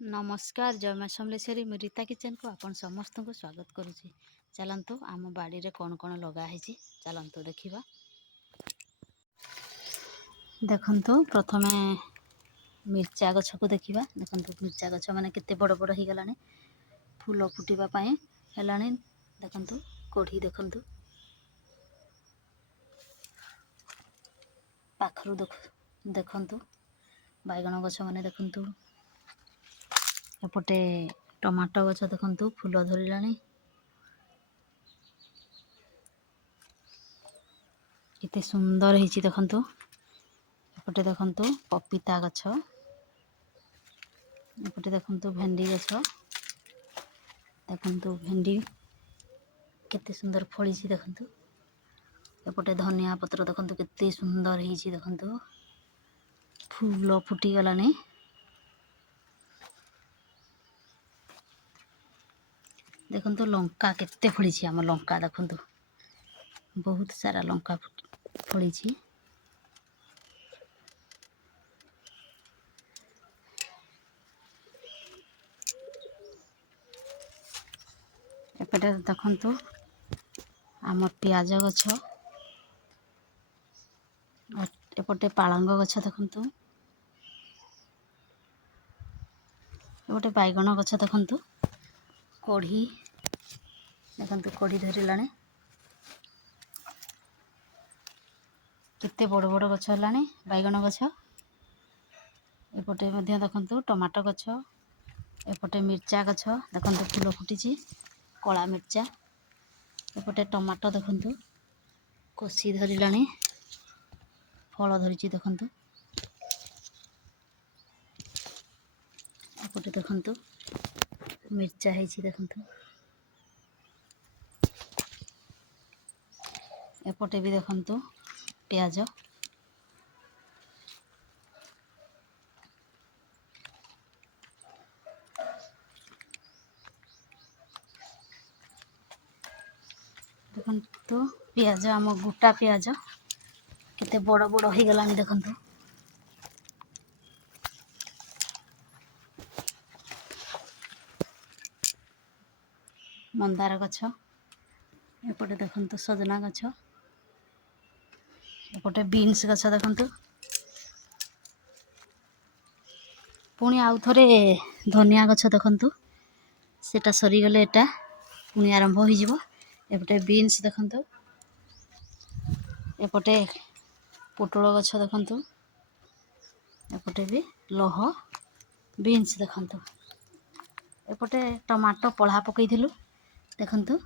नमस्कार जय माँ समलेश्वरी मु रीता किचन को आपण समस्त को स्वागत करुच्ची। चलतु आम बाड़ी रे कौन कौन लगाई चलतु देखा। देखंतु प्रथमे मिर्चा गछ को देखा। देखंतु मिर्चा गछ माने केते बड़ बड़ हो गलानी फूल फुटिबा पई हेलानी। देखंतु कोढ़ी देखंतु पाखरु देखंतु बैगण गछ माने देखंतु एपटे टमाटो गछ देखंतु फूल धरिलानी केते सुंदर हिची। देखंतु एपटे देखंतु पपीता गछ, एपटे देखंतु भेंडी गछ, देखंतु भेंडी केते सुंदर फळीची। देखंतु एपटे धनिया पत्र देखंतु केते सुंदर हिची। देखंतु फूल फुटी गलानी। देखंतु लंका केते फळीची। आम लंका देखंतु बहुत सारा लंका फळीची। एपटे देखंतु आम प्याज गछ, एपटे पालंग गछ देखंतु, एपटे बैगण गछ देखंतु, कोढ़ी देखंतु कोढ़ी धरिलानी केते बड़ बड़ गछ हेलानी बैगण गछ। एपटे मध्य देखंतु टमाटो गछ, एपटे मिर्चा गछ देखंतु फूल फुटिची कला मिर्चा। एपटे टमाटो देखंतु कोसी धरिलानी फल धरिची। देखंतु एपटे देखंतु मिर्चा ହେଇची। देखंतु एपटे भी देखंतु प्याज, देखंतु प्याज आम गोटा प्याज केते बड़ बड़ हो गलानी। देखंतु मंदार गछ, एपटे देखंतु सजना गछ, एपटे बीन्स गछ देखंतु पुणी आउ थरे धनिया गछ देखंतु सेटा सरी गले एटा पुणी आरंभ हो जिवो। एपटे बीन्स देखंतु, एपटे पोटल गछ देखंतु, एपटे भी लह बीन्स देखंतु, एपटे टमाटो पढ़ा पकई थिलु देखंतु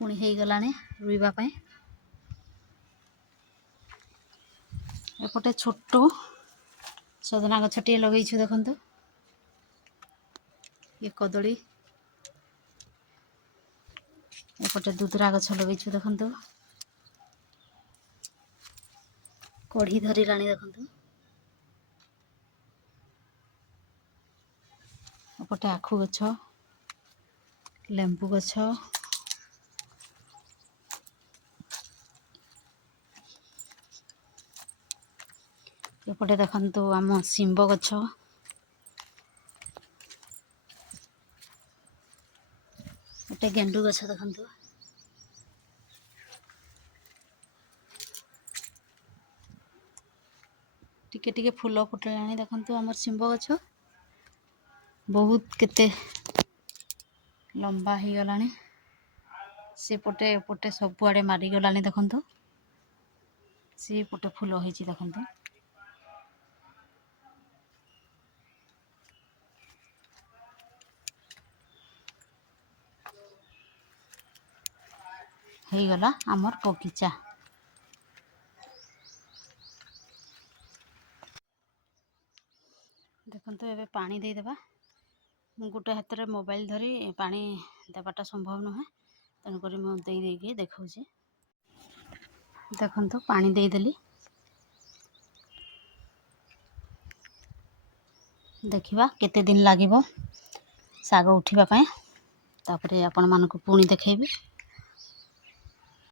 पुणी हेई गलानी रुइबा पई। एपटे छोटो सजना गछटी लगेइछु देखंतु, ये कदली, एपटे दुधरा गछ लगेइछु देखंतु कोढ़ी धरिलानी। देखंतु एपटे आखु गछ, लेंबू गछ, एपटे देखंतु आम शिंब गछ, एपटे गेंडू गछ देखंतु टिके टिके फूल फुटलानी। देखंतु आमर शिंब गछ बहुत केते लंबा ही गलानी से पटे पटे सब आड़े मारी गलानी। देखंतु से पटे फूल होईची। देखंतु हेई गला आमर बगीचा। देखंतु एबे पानी दे देबा। गोटे हाथ रे मोबाइल धरी पानी देवाटा संभव नुहे तेणुक मुझे देखा। देखंतु पानी दे देली देखिबा केते दिन लागिबो साग उठिबा पई। तापरे आपण मानको पुणी देखैबे।